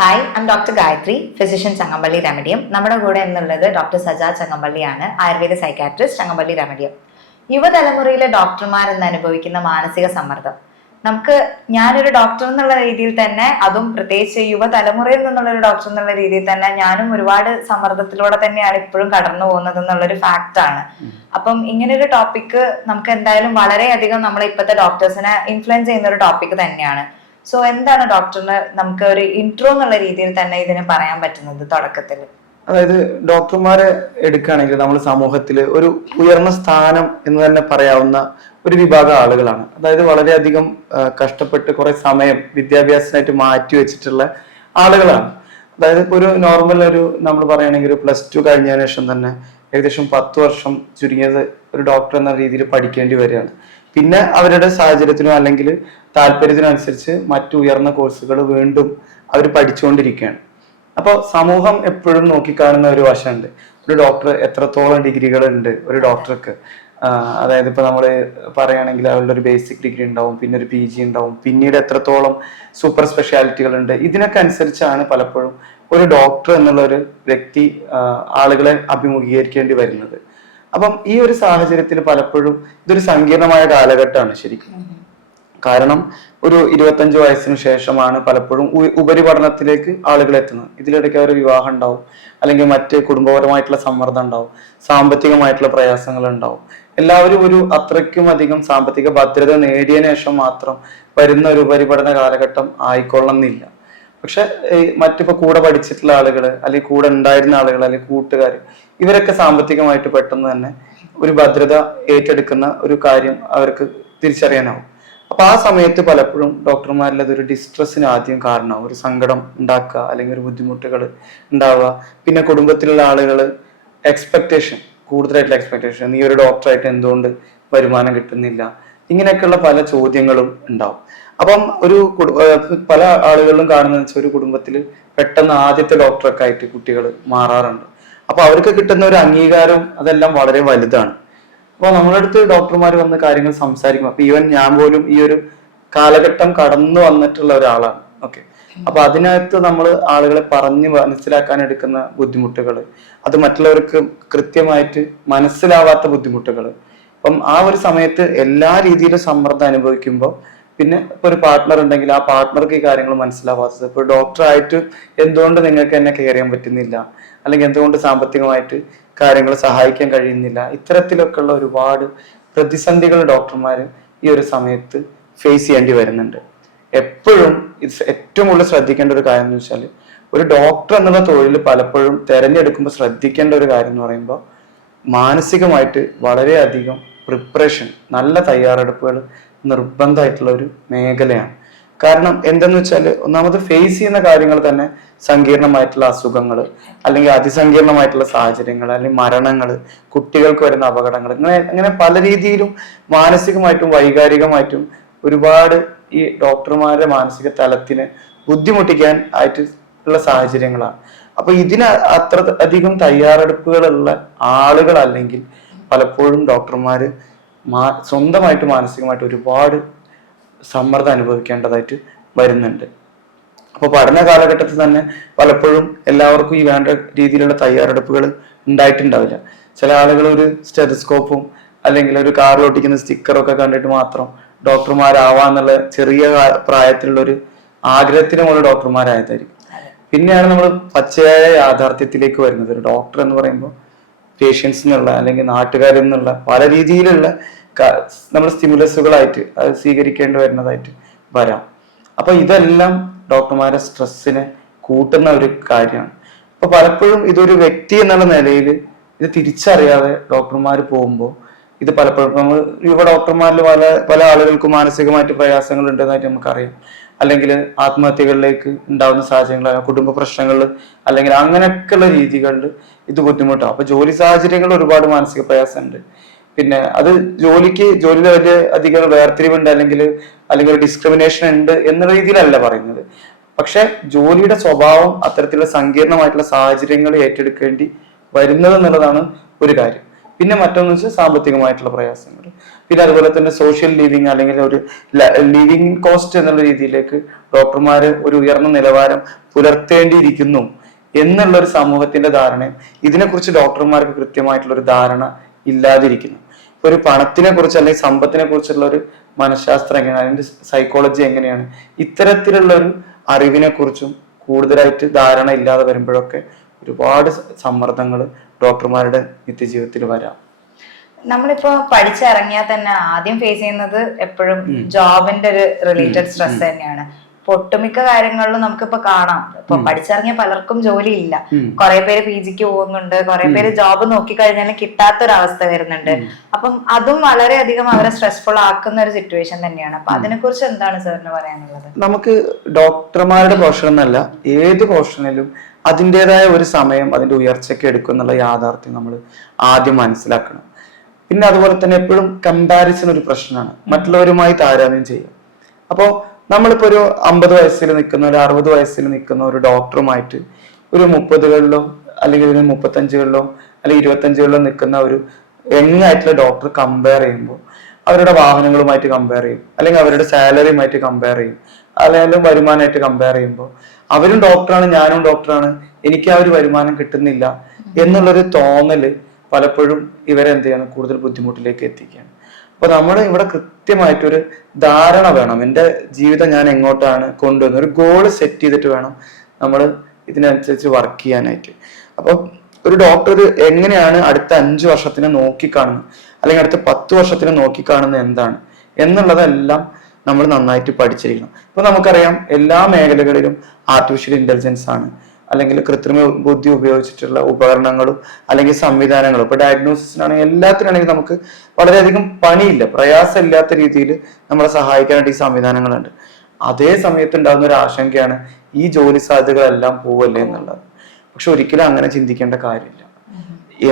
Hi, I'm doctor Gayathri, physician Changampally Remedium. നമ്മുടെ കൂടെ എന്നുള്ളത് ഡോക്ടർ സജാ ചങ്ങമ്പള്ളിയാണ്, ആയുർവേദ സൈക്കാട്രിസ്റ്റ്, ചങ്ങമ്പള്ളി റെമഡിയം. യുവതലമുറയിലെ ഡോക്ടർമാർ എന്ന് അനുഭവിക്കുന്ന മാനസിക സമ്മർദ്ദം ഞാനൊരു ഡോക്ടർ എന്നുള്ള രീതിയിൽ തന്നെ, അതും പ്രത്യേകിച്ച് യുവതലമുറയിൽ നിന്നുള്ള ഒരു ഡോക്ടർ എന്നുള്ള രീതിയിൽ തന്നെ ഞാനും ഒരുപാട് സമ്മർദ്ദത്തിലൂടെ തന്നെയാണ് ഇപ്പോഴും കടന്നു പോകുന്നത് എന്നുള്ളൊരു ഫാക്റ്റ് ആണ്. അപ്പം ഇങ്ങനൊരു ടോപ്പിക്ക് നമുക്ക് എന്തായാലും വളരെയധികം നമ്മളെ ഇപ്പോഴത്തെ ഡോക്ടേഴ്സിനെ ഇൻഫ്ലുവൻസ് ചെയ്യുന്ന ഒരു ടോപ്പിക് തന്നെയാണ്. സോ എന്താണ് ഡോക്ടറിന് നമുക്ക് ഒരു ഇൻട്രോ എന്നുള്ള രീതിയിൽ തന്നെ ഇതിനെ പറയാൻ പറ്റുന്നത് തുടക്കത്തിൽ? അതായത് ഡോക്ടർമാരെ എടുക്കുകയാണെങ്കിൽ നമ്മൾ സമൂഹത്തിൽ ഒരു ഉയർന്ന സ്ഥാനം എന്ന് തന്നെ പറയാവുന്ന ഒരു വിഭാഗം ആളുകളാണ്. അതായത് വളരെയധികം കഷ്ടപ്പെട്ട് കുറെ സമയം വിദ്യാഭ്യാസത്തിനായിട്ട് മാറ്റി വെച്ചിട്ടുള്ള ആളുകളാണ്. അതായത് ഇപ്പോൾ ഒരു നോർമൽ നമ്മൾ പറയുകയാണെങ്കിൽ ഒരു +2 കഴിഞ്ഞതിന് ശേഷം തന്നെ ഏകദേശം 10 വർഷം ചുരുങ്ങിയത് ഒരു ഡോക്ടർ എന്ന രീതിയിൽ പഠിക്കേണ്ടി വരികയാണ്. പിന്നെ അവരുടെ സാഹചര്യത്തിനോ അല്ലെങ്കിൽ താല്പര്യത്തിനോ അനുസരിച്ച് മറ്റു ഉയർന്ന കോഴ്സുകൾ വീണ്ടും അവർ പഠിച്ചുകൊണ്ടിരിക്കുകയാണ്. അപ്പോൾ സമൂഹം എപ്പോഴും നോക്കിക്കാണുന്ന ഒരു വശമുണ്ട്, ഒരു ഡോക്ടർ എത്രത്തോളം ഡിഗ്രികൾ ഉണ്ട് ഒരു ഡോക്ടർക്ക്. അതായത് ഇപ്പൊ നമ്മൾ പറയുകയാണെങ്കിൽ അവരുടെ ഒരു ബേസിക് ഡിഗ്രി ഉണ്ടാവും, പിന്നെ ഒരു PG ഉണ്ടാവും, പിന്നീട് എത്രത്തോളം സൂപ്പർ സ്പെഷ്യാലിറ്റികൾ ഉണ്ട്. ഇതിനൊക്കെ അനുസരിച്ചാണ് പലപ്പോഴും ഒരു ഡോക്ടർ എന്നുള്ള ഒരു വ്യക്തി ആളുകളെ അഭിമുഖീകരിക്കേണ്ടി വരുന്നത്. അപ്പം ഈ ഒരു സാഹചര്യത്തിൽ പലപ്പോഴും ഇതൊരു സങ്കീർണമായ കാലഘട്ടമാണ് ശരിക്കും. കാരണം ഒരു 25 വയസ്സിന് ശേഷമാണ് പലപ്പോഴും ഉപരിപഠനത്തിലേക്ക് ആളുകൾ എത്തുന്നത്. ഇതിലിടയ്ക്ക് അവർ വിവാഹം ഉണ്ടാവും, അല്ലെങ്കിൽ മറ്റ് കുടുംബപരമായിട്ടുള്ള സമ്മർദ്ദം ഉണ്ടാവും, സാമ്പത്തികമായിട്ടുള്ള പ്രയാസങ്ങൾ ഉണ്ടാവും. എല്ലാവരും ഒരു അത്രയ്ക്കും അധികം സാമ്പത്തിക ഭദ്രത നേടിയതിനു ശേഷം മാത്രം വരുന്ന ഒരു ഉപരിപഠന കാലഘട്ടം ആയിക്കൊള്ളുന്നില്ല. പക്ഷെ മറ്റിപ്പോ കൂടെ പഠിച്ചിട്ടുള്ള ആളുകൾ, അല്ലെങ്കിൽ കൂടെ ഉണ്ടായിരുന്ന ആളുകൾ, അല്ലെങ്കിൽ കൂട്ടുകാർ, ഇവരൊക്കെ സാമ്പത്തികമായിട്ട് പെട്ടെന്ന് തന്നെ ഒരു ഭദ്രത ഏറ്റെടുക്കുന്ന ഒരു കാര്യം അവർക്ക് തിരിച്ചറിയാനാവും. അപ്പൊ ആ സമയത്ത് പലപ്പോഴും ഡോക്ടർമാരിൽ അതൊരു ഡിസ്ട്രെസ്സിന് ആദ്യം കാരണമാവും, ഒരു സങ്കടം ഉണ്ടാക്കുക, അല്ലെങ്കിൽ ഒരു ബുദ്ധിമുട്ടുകൾ ഉണ്ടാവുക. പിന്നെ കുടുംബത്തിലുള്ള ആളുകൾ കൂടുതലായിട്ടുള്ള എക്സ്പെക്ടേഷൻ, നീ ഒരു ഡോക്ടറായിട്ട് എന്തുകൊണ്ട് വരുമാനം കിട്ടുന്നില്ല, ഇങ്ങനെയൊക്കെയുള്ള പല ചോദ്യങ്ങളും ഉണ്ടാവും. അപ്പം പല ആളുകളിലും കാണുന്ന വെച്ചാൽ ഒരു കുടുംബത്തിൽ പെട്ടെന്ന് ആദ്യത്തെ ഡോക്ടറൊക്കെ ആയിട്ട് കുട്ടികൾ മാറാറുണ്ട്. അപ്പൊ അവർക്ക് കിട്ടുന്ന ഒരു അംഗീകാരം അതെല്ലാം വളരെ വലുതാണ്. അപ്പൊ നമ്മളടുത്ത് ഡോക്ടർമാർ വന്ന് കാര്യങ്ങൾ സംസാരിക്കും. അപ്പൊ ഈവൻ ഞാൻ പോലും ഈ ഒരു കാലഘട്ടം കടന്നു വന്നിട്ടുള്ള ഒരാളാണ്. ഓക്കെ, അപ്പൊ അതിനകത്ത് നമ്മൾ ആളുകളെ പറഞ്ഞ് മനസ്സിലാക്കാൻ എടുക്കുന്ന ബുദ്ധിമുട്ടുകൾ, അത് മറ്റുള്ളവർക്ക് കൃത്യമായിട്ട് മനസ്സിലാവാത്ത ബുദ്ധിമുട്ടുകൾ. അപ്പം ആ ഒരു സമയത്ത് എല്ലാ രീതിയിലും സമ്മർദ്ദം അനുഭവിക്കുമ്പോൾ പിന്നെ ഇപ്പൊ ഒരു പാർട്ട്ണർ ഉണ്ടെങ്കിൽ ആ പാർട്ട്ണർക്ക് ഈ കാര്യങ്ങൾ മനസ്സിലാവാത്തത്, ഇപ്പൊ ഡോക്ടറായിട്ട് എന്തുകൊണ്ട് നിങ്ങൾക്ക് എന്നെ കെയർ ചെയ്യാൻ പറ്റുന്നില്ല, അല്ലെങ്കിൽ എന്തുകൊണ്ട് സാമ്പത്തികമായിട്ട് കാര്യങ്ങൾ സഹായിക്കാൻ കഴിയുന്നില്ല, ഇത്തരത്തിലൊക്കെ ഉള്ള ഒരുപാട് പ്രതിസന്ധികൾ ഡോക്ടർമാർ ഈ ഒരു സമയത്ത് ഫേസ് ചെയ്യേണ്ടി വരുന്നുണ്ട്. എപ്പോഴും ഏറ്റവും കൂടുതൽ ശ്രദ്ധിക്കേണ്ട ഒരു കാര്യം എന്ന് വെച്ചാൽ, ഒരു ഡോക്ടർ എന്നുള്ള തൊഴിൽ പലപ്പോഴും തിരഞ്ഞെടുക്കുമ്പോൾ ശ്രദ്ധിക്കേണ്ട ഒരു കാര്യം എന്ന് പറയുമ്പോൾ, മാനസികമായിട്ട് വളരെയധികം പ്രിപ്പറേഷൻ, നല്ല തയ്യാറെടുപ്പുകൾ നിർബന്ധമായിട്ടുള്ള ഒരു മേഖലയാണ്. കാരണം എന്തെന്ന് വെച്ചാൽ, ഒന്നാമത് ഫേസ് ചെയ്യുന്ന കാര്യങ്ങൾ തന്നെ സങ്കീർണമായിട്ടുള്ള അസുഖങ്ങൾ, അല്ലെങ്കിൽ അതിസങ്കീർണമായിട്ടുള്ള സാഹചര്യങ്ങൾ, അല്ലെങ്കിൽ മരണങ്ങൾ, കുട്ടികൾക്ക് വരുന്ന അപകടങ്ങൾ, അങ്ങനെ പല രീതിയിലും മാനസികമായിട്ടും വൈകാരികമായിട്ടും ഒരുപാട് ഈ ഡോക്ടർമാരുടെ മാനസിക തലത്തിനെ ബുദ്ധിമുട്ടിക്കാൻ ആയിട്ട് ഉള്ള സാഹചര്യങ്ങളാണ്. അപ്പൊ ഇതിന് അത്ര അധികം തയ്യാറെടുപ്പുകളുള്ള ആളുകൾ അല്ലെങ്കിൽ പലപ്പോഴും ഡോക്ടർമാര് സ്വന്തമായിട്ട് മാനസികമായിട്ട് ഒരുപാട് സമ്മർദ്ദം അനുഭവിക്കേണ്ടതായിട്ട് വരുന്നുണ്ട്. അപ്പൊ പഠന കാലഘട്ടത്തിൽ തന്നെ പലപ്പോഴും എല്ലാവർക്കും ഈ വേണ്ട രീതിയിലുള്ള തയ്യാറെടുപ്പുകൾ ഉണ്ടായിട്ടുണ്ടാവില്ല. ചില ആളുകൾ ഒരു സ്റ്റെതസ്കോപ്പും അല്ലെങ്കിൽ ഒരു കാറിൽ ഒട്ടിക്കുന്ന സ്റ്റിക്കറൊക്കെ കണ്ടിട്ട് മാത്രം ഡോക്ടർമാരാവാന്നുള്ള ചെറിയ പ്രായത്തിലുള്ള ഒരു ആഗ്രഹത്തിനുമുള്ള ഡോക്ടർമാരായതായിരിക്കും. പിന്നെയാണ് നമ്മൾ പച്ചയായ യാഥാർത്ഥ്യത്തിലേക്ക് വരുന്നത്. ഒരു ഡോക്ടർ എന്ന് പറയുമ്പോൾ പേഷ്യൻസ് എന്നുള്ള, അല്ലെങ്കിൽ നാട്ടുകാരിൽ നിന്നുള്ള പല രീതിയിലുള്ള നമ്മൾ സ്റ്റിമുലസുകളായിട്ട് അത് സ്വീകരിക്കേണ്ടി വരുന്നതായിട്ട് വരാം. അപ്പൊ ഇതെല്ലാം ഡോക്ടർമാരുടെ സ്ട്രെസ്സിനെ കൂട്ടുന്ന ഒരു കാര്യമാണ്. അപ്പൊ പലപ്പോഴും ഇതൊരു വ്യക്തി എന്നുള്ള നിലയിൽ ഇത് തിരിച്ചറിയാതെ ഡോക്ടർമാർ പോകുമ്പോൾ, ഇത് പലപ്പോഴും നമ്മൾ യുവ ഡോക്ടർമാരിൽ പല ആളുകൾക്കും മാനസികമായിട്ട് പ്രയാസങ്ങൾ ഉണ്ടെന്നായിട്ട് നമുക്കറിയാം. അല്ലെങ്കിൽ ആത്മഹത്യകളിലേക്ക് ഉണ്ടാകുന്ന സാഹചര്യങ്ങൾ, കുടുംബ പ്രശ്നങ്ങളിൽ, അല്ലെങ്കിൽ അങ്ങനെയൊക്കെയുള്ള രീതികളിൽ ഇത് ബുദ്ധിമുട്ടാവും. അപ്പൊ ജോലി സാഹചര്യങ്ങളിൽ ഒരുപാട് മാനസിക പ്രയാസമുണ്ട്. പിന്നെ അത് ജോലിയിൽ വലിയ അധികം വേർതിരിവുണ്ട്, അല്ലെങ്കിൽ ഡിസ്ക്രിമിനേഷൻ ഉണ്ട് എന്ന രീതിയിലല്ല പറയുന്നത്. പക്ഷെ ജോലിയുടെ സ്വഭാവം അത്തരത്തിലുള്ള സങ്കീർണമായിട്ടുള്ള സാഹചര്യങ്ങൾ ഏറ്റെടുക്കേണ്ടി വരുന്നത് എന്നുള്ളതാണ് ഒരു കാര്യം. പിന്നെ മറ്റൊന്ന് വെച്ചാൽ സാമ്പത്തികമായിട്ടുള്ള പ്രയാസങ്ങൾ, പിന്നെ അതുപോലെ തന്നെ സോഷ്യൽ ലിവിങ് അല്ലെങ്കിൽ ഒരു ലിവിങ് കോസ്റ്റ് എന്നുള്ള രീതിയിലേക്ക് ഡോക്ടർമാർ ഒരു ഉയർന്ന നിലവാരം പുലർത്തേണ്ടിയിരിക്കുന്നു എന്നുള്ള ഒരു സമൂഹത്തിന്റെ ധാരണയും ഇതിനെക്കുറിച്ച് ഡോക്ടർമാർക്ക് കൃത്യമായിട്ടുള്ള ഒരു ധാരണ ഇല്ലാതിരിക്കുന്നു. ഇപ്പൊ ഒരു പണത്തിനെ കുറിച്ച് അല്ലെങ്കിൽ സമ്പത്തിനെ കുറിച്ചുള്ള ഒരു മനഃശാസ്ത്രം എങ്ങനെയാണ്, അതിന്റെ സൈക്കോളജി എങ്ങനെയാണ്, ഇത്തരത്തിലുള്ള ഒരു അറിവിനെ കുറിച്ചും കൂടുതലായിട്ട് ധാരണ ഇല്ലാതെ വരുമ്പോഴൊക്കെ ഒരുപാട് സമ്മർദ്ദങ്ങൾ ഡോക്ടർമാരുടെ നിത്യജീവിതത്തിൽ വരാം. നമ്മളിപ്പോ പഠിച്ചിറങ്ങിയാൽ തന്നെ ആദ്യം ഫേസ് ചെയ്യുന്നത് എപ്പോഴും ജോബിന്റെ ഒരു റിലേറ്റഡ് സ്ട്രെസ് തന്നെയാണ്. ഇപ്പൊ ഒട്ടുമിക്ക കാര്യങ്ങളിലും നമുക്കിപ്പോ കാണാം, ഇപ്പൊ പഠിച്ചിറങ്ങിയ പലർക്കും ജോലി ഇല്ല, കുറെ പേര് PGക്ക് പോകുന്നുണ്ട്, കുറെ പേര് ജോബ് നോക്കിക്കഴിഞ്ഞാലും കിട്ടാത്തൊരവസ്ഥ വരുന്നുണ്ട്. അപ്പം അതും വളരെയധികം അവരെ സ്ട്രെസ്ഫുൾ ആക്കുന്ന ഒരു സിറ്റുവേഷൻ തന്നെയാണ്. അപ്പൊ അതിനെ കുറിച്ച് എന്താണ് സാറിന് പറയാനുള്ളത്? നമുക്ക് ഡോക്ടർമാരുടെ പ്രൊഫഷൻ എന്നല്ല, ഏത് പ്രൊഫഷനിലും അതിൻ്റെതായ ഒരു സമയം അതിന്റെ ഉയർച്ചയ്ക്ക് എടുക്കും എന്നുള്ള യാഥാർത്ഥ്യം നമ്മൾ ആദ്യം മനസ്സിലാക്കണം. പിന്നെ അതുപോലെ തന്നെ എപ്പോഴും കമ്പാരിസൺ ഒരു പ്രശ്നമാണ്, മറ്റുള്ളവരുമായി താരതമ്യം ചെയ്യുക. അപ്പോൾ നമ്മളിപ്പോ ഒരു 50 വയസ്സിൽ നിൽക്കുന്ന ഒരു 60 വയസ്സിൽ നിൽക്കുന്ന ഒരു ഡോക്ടറുമായിട്ട് ഒരു 30കളിലോ അല്ലെങ്കിൽ 35കളിലോ അല്ലെങ്കിൽ 25കളിലോ നിൽക്കുന്ന ഒരു യങ് ആയിട്ടുള്ള ഡോക്ടർ കമ്പയർ ചെയ്യുമ്പോൾ അവരുടെ വാഹനങ്ങളുമായിട്ട് കമ്പയർ ചെയ്യും, അല്ലെങ്കിൽ അവരുടെ സാലറിയുമായിട്ട് കമ്പയർ ചെയ്യും, അല്ലെങ്കിൽ വരുമാനമായിട്ട് കമ്പയർ ചെയ്യുമ്പോൾ അവരും ഡോക്ടറാണ് ഞാനും ഡോക്ടറാണ്, എനിക്ക് ആ ഒരു വരുമാനം കിട്ടുന്നില്ല എന്നുള്ളൊരു തോന്നല് പലപ്പോഴും ഇവരെന്ത് ചെയ്യണം, കൂടുതൽ ബുദ്ധിമുട്ടിലേക്ക് എത്തിക്കുകയാണ്. അപ്പൊ നമ്മൾ ഇവിടെ കൃത്യമായിട്ടൊരു ധാരണ വേണം, എൻ്റെ ജീവിതം ഞാൻ എങ്ങോട്ടാണ് കൊണ്ടുവന്നത്, ഒരു ഗോള് സെറ്റ് ചെയ്തിട്ട് വേണം നമ്മൾ ഇതിനനുസരിച്ച് വർക്ക് ചെയ്യാനായിട്ട്. അപ്പൊ ഒരു ഡോക്ടർ എങ്ങനെയാണ് അടുത്ത 5 വർഷത്തിനെ നോക്കിക്കാണുന്നത് അല്ലെങ്കിൽ അടുത്ത 10 വർഷത്തിനെ നോക്കിക്കാണുന്നത് എന്താണ് എന്നുള്ളതെല്ലാം നമ്മൾ നന്നായിട്ട് പഠിച്ചിരിക്കണം. ഇപ്പൊ നമുക്കറിയാം എല്ലാ മേഖലകളിലും ആർട്ടിഫിഷ്യൽ ഇന്റലിജൻസ് ആണ്, അല്ലെങ്കിൽ കൃത്രിമ ബുദ്ധി ഉപയോഗിച്ചിട്ടുള്ള ഉപകരണങ്ങളും അല്ലെങ്കിൽ സംവിധാനങ്ങളും. ഇപ്പൊ ഡയഗ്നോസിസിനാണെങ്കിൽ എല്ലാത്തിനാണെങ്കിൽ നമുക്ക് വളരെയധികം പണിയില്ല, പ്രയാസമില്ലാത്ത രീതിയിൽ നമ്മളെ സഹായിക്കാനായിട്ട് ഈ സംവിധാനങ്ങളുണ്ട്. അതേ സമയത്ത് ഉണ്ടാകുന്ന ഒരു ആശങ്കയാണ് ഈ ജോലി സാധ്യതകളെല്ലാം പോവല്ലേ എന്നുള്ളത്. പക്ഷെ ഒരിക്കലും അങ്ങനെ ചിന്തിക്കേണ്ട കാര്യമില്ല.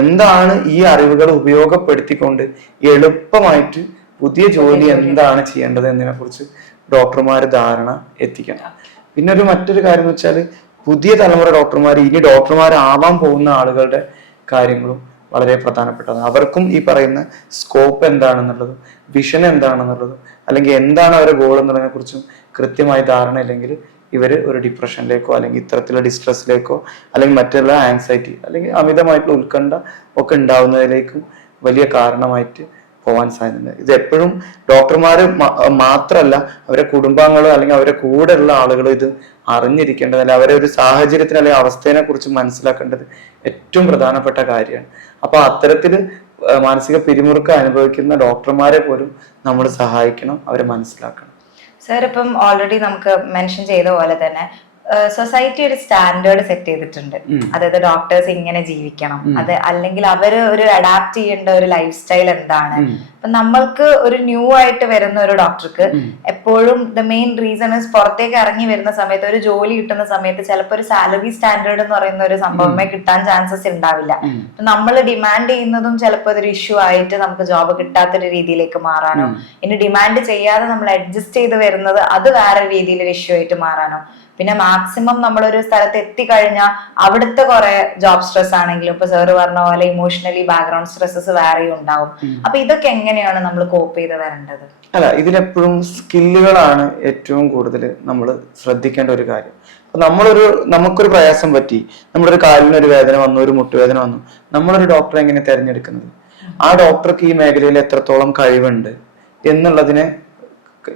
എന്താണ് ഈ അറിവുകൾ ഉപയോഗപ്പെടുത്തിക്കൊണ്ട് എളുപ്പമായിട്ട് പുതിയ ജോലി എന്താണ് ചെയ്യേണ്ടത് എന്നതിനെ കുറിച്ച് ഡോക്ടർമാർ ധാരണ എത്തിക്കണം. പിന്നെ മറ്റൊരു കാര്യം എന്ന് വെച്ചാൽ പുതിയ തലമുറ ഡോക്ടർമാർ, ഇനി ഡോക്ടർമാരാവാൻ പോകുന്ന ആളുകളുടെ കാര്യങ്ങളും വളരെ പ്രധാനപ്പെട്ടതാണ്. അവർക്കും ഈ പറയുന്ന സ്കോപ്പ് എന്താണെന്നുള്ളതും വിഷൻ എന്താണെന്നുള്ളതും അല്ലെങ്കിൽ എന്താണ് അവരുടെ ഗോൾ എന്നുള്ളതിനെ കുറിച്ചും കൃത്യമായി ധാരണ ഇല്ലെങ്കിൽ ഇവര് ഒരു ഡിപ്രഷനിലേക്കോ അല്ലെങ്കിൽ ഇത്തരത്തിലുള്ള ഡിസ്ട്രെസ്സിലേക്കോ അല്ലെങ്കിൽ മറ്റുള്ള ആങ്സൈറ്റി അല്ലെങ്കിൽ അമിതമായിട്ടുള്ള ഉത്കണ്ഠ ഒക്കെ ഉണ്ടാവുന്നതിലേക്കും വലിയ കാരണമായിട്ട് പോവാൻ സാധ്യതയുണ്ട്. ഇത് എപ്പോഴും ഡോക്ടർമാർ മാത്രമല്ല, അവരുടെ കുടുംബാംഗങ്ങളോ അല്ലെങ്കിൽ അവരുടെ കൂടെയുള്ള ആളുകളോ ഇത് അറിഞ്ഞിരിക്കേണ്ടത്, അല്ലെങ്കിൽ അവരെ ഒരു സാഹചര്യത്തിന് അല്ലെങ്കിൽ അവസ്ഥയെ കുറിച്ച് മനസ്സിലാക്കേണ്ടത് ഏറ്റവും പ്രധാനപ്പെട്ട കാര്യമാണ്. അപ്പൊ അത്തരത്തില് മാനസിക പിരിമുറുക്കം അനുഭവിക്കുന്ന ഡോക്ടർമാരെ പോലും നമ്മൾ സഹായിക്കണം, അവരെ മനസ്സിലാക്കണം. സാർ ഇപ്പം ഓൾറെഡി നമുക്ക് മെൻഷൻ ചെയ്ത പോലെ തന്നെ സൊസൈറ്റി ഒരു സ്റ്റാൻഡേർഡ് സെറ്റ് ചെയ്തിട്ടുണ്ട്. അതായത് ഡോക്ടേഴ്സ് ഇങ്ങനെ ജീവിക്കണം, അത് അല്ലെങ്കിൽ അവര് ഒരു അഡാപ്റ്റ് ചെയ്യേണ്ട ഒരു ലൈഫ് സ്റ്റൈൽ എന്താണ്. അപ്പൊ നമ്മൾക്ക് ഒരു ന്യൂ ആയിട്ട് വരുന്ന ഒരു ഡോക്ടർക്ക് എപ്പോഴും ദ മെയിൻ റീസൺ ഇസ് പുറത്തേക്ക് ഇറങ്ങി വരുന്ന സമയത്ത് ഒരു ജോലി കിട്ടുന്ന സമയത്ത് ചിലപ്പോൾ ഒരു സാലറി സ്റ്റാൻഡേർഡ് എന്ന് പറയുന്ന ഒരു സംഭവമേ കിട്ടാൻ ചാൻസസ് ഉണ്ടാവില്ല. നമ്മൾ ഡിമാൻഡ് ചെയ്യുന്നതും ചിലപ്പോൾ അതൊരു ഇഷ്യൂ ആയിട്ട് നമുക്ക് ജോബ് കിട്ടാത്തൊരു രീതിയിലേക്ക് മാറാനോ, ഇനി ഡിമാൻഡ് ചെയ്യാതെ നമ്മൾ അഡ്ജസ്റ്റ് ചെയ്ത് വരുന്നത് അത് വേറെ രീതിയിലൊരു ഇഷ്യൂ ആയിട്ട് മാറാനോ, പിന്നെ മാക്സിമം നമ്മളൊരു സ്ഥലത്ത് എത്തിക്കഴിഞ്ഞാൽ അവിടുത്തെ കുറെ ജോബ് സ്ട്രെസ് ആണെങ്കിലും ഇപ്പൊ സാറ് പറഞ്ഞ പോലെ ഇമോഷണലി ബാക്ക്ഗ്രൗണ്ട് സ്ട്രെസ്സസ് വേറെയും ഉണ്ടാവും. അപ്പൊ ഇതൊക്കെ എങ്ങനെയാണ് നമ്മൾ കോപ്പ് ചെയ്ത് വരേണ്ടത്? അല്ല, ഇതിലെപ്പോഴും സ്കില്ലുകളാണ് ഏറ്റവും കൂടുതൽ നമ്മൾ ശ്രദ്ധിക്കേണ്ട ഒരു കാര്യം. അപ്പൊ നമുക്കൊരു പ്രയാസം പറ്റി, നമ്മളൊരു കാലിനൊരു വേദന വന്നു, ഒരു മുട്ടുവേദന വന്നു, നമ്മളൊരു ഡോക്ടറെ എങ്ങനെ തിരഞ്ഞെടുക്കുന്നത്? ആ ഡോക്ടർക്ക് ഈ മേഖലയിൽ എത്രത്തോളം കഴിവുണ്ട് എന്നുള്ളതിനെ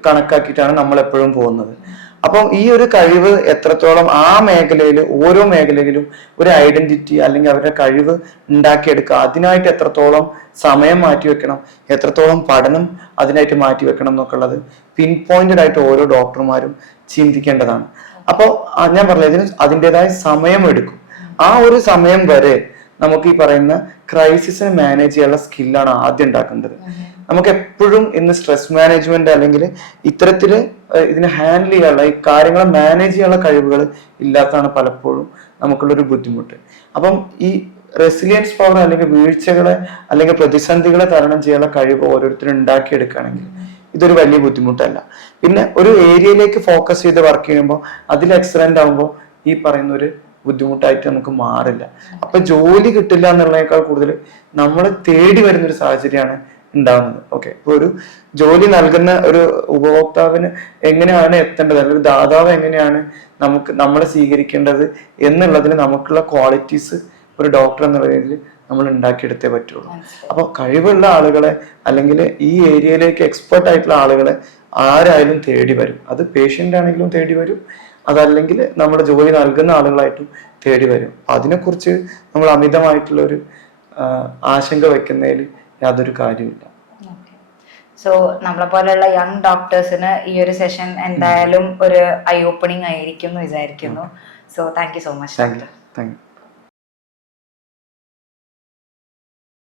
കണക്കാക്കിയിട്ടാണ് നമ്മൾ എപ്പോഴും പോകുന്നത്. അപ്പം ഈ ഒരു കഴിവ് എത്രത്തോളം ആ മേഖലയിൽ, ഓരോ മേഖലയിലും ഒരു ഐഡന്റിറ്റി അല്ലെങ്കിൽ അവരുടെ കഴിവ് ഉണ്ടാക്കിയെടുക്കുക, അതിനായിട്ട് എത്രത്തോളം സമയം മാറ്റിവെക്കണം, എത്രത്തോളം പഠനം അതിനായിട്ട് മാറ്റിവെക്കണം എന്നൊക്കെ ഉള്ളത് പിൻ പോയിന്റഡ് ആയിട്ട് ഓരോ ഡോക്ടർമാരും ചിന്തിക്കേണ്ടതാണ്. അപ്പോൾ ഞാൻ പറഞ്ഞത് ഇതിന് അതിൻ്റെതായ സമയം എടുക്കും. ആ ഒരു സമയം വരെ നമുക്ക് ഈ പറയുന്ന ക്രൈസിസിനെ മാനേജ് ചെയ്യാനുള്ള സ്കില്ലാണ് ആദ്യം ഉണ്ടാക്കേണ്ടത്. നമുക്ക് എപ്പോഴും ഇന്ന് സ്ട്രെസ് മാനേജ്മെന്റ് അല്ലെങ്കിൽ ഇത്തരത്തില് ഇതിനെ ഹാൻഡിൽ ചെയ്യാനുള്ള ഈ കാര്യങ്ങളെ മാനേജ് ചെയ്യാനുള്ള കഴിവുകൾ ഇല്ലാത്തതാണ് പലപ്പോഴും നമുക്കുള്ളൊരു ബുദ്ധിമുട്ട്. അപ്പം ഈ റെസിലിയൻസ് പവർ അല്ലെങ്കിൽ വീഴ്ചകളെ അല്ലെങ്കിൽ പ്രതിസന്ധികളെ തരണം ചെയ്യാനുള്ള കഴിവ് ഓരോരുത്തരും ഉണ്ടാക്കിയെടുക്കുകയാണെങ്കിൽ ഇതൊരു വലിയ ബുദ്ധിമുട്ടല്ല. പിന്നെ ഒരു ഏരിയയിലേക്ക് ഫോക്കസ് ചെയ്ത് വർക്ക് ചെയ്യുമ്പോൾ അതിൽ എക്സലന്റ് ആകുമ്പോൾ ഈ പറയുന്ന ഒരു ബുദ്ധിമുട്ടായിട്ട് നമുക്ക് മാറില്ല. അപ്പൊ ജോലി കിട്ടില്ല എന്നുള്ളതിനേക്കാൾ കൂടുതൽ നമ്മൾ തേടി വരുന്ന ഒരു സാഹചര്യമാണ് ഉണ്ടാവുന്നത്. ഓക്കെ, ഇപ്പൊ ഒരു ജോലി നൽകുന്ന ഒരു ഉപഭോക്താവിന് എങ്ങനെയാണ് എത്തേണ്ടത്, അല്ലെങ്കിൽ ദാതാവ് എങ്ങനെയാണ് നമ്മളെ സ്വീകരിക്കേണ്ടത് എന്നുള്ളതിന് നമുക്കുള്ള ക്വാളിറ്റീസ് ഒരു ഡോക്ടർ എന്നുള്ള രീതിയിൽ നമ്മൾ ഉണ്ടാക്കിയെടുത്തേ പറ്റുള്ളൂ. അപ്പോൾ കഴിവുള്ള ആളുകളെ അല്ലെങ്കിൽ ഈ ഏരിയയിലേക്ക് എക്സ്പെർട്ട് ആയിട്ടുള്ള ആളുകളെ ആരായാലും തേടി വരും. അത് പേഷ്യൻ്റ് ആണെങ്കിലും തേടി വരും, അതല്ലെങ്കിൽ നമ്മുടെ ജോലി നൽകുന്ന ആളുകളായിട്ടും തേടി വരും. അതിനെക്കുറിച്ച് നമ്മൾ അമിതമായിട്ടുള്ള ഒരു ആശങ്ക വെക്കുന്നതിൽ യാതൊരു കാര്യമില്ല. സോ നമ്മളെ പോലെയുള്ള യങ് ഡോക്ടേഴ്സിന് ഈ ഒരു സെഷൻ എന്തായാലും ഒരു ഐ ഓപ്പണിംഗ് ആയിരിക്കും എന്ന് വിചാരിക്കുന്നു. So thank you so much. Thank you.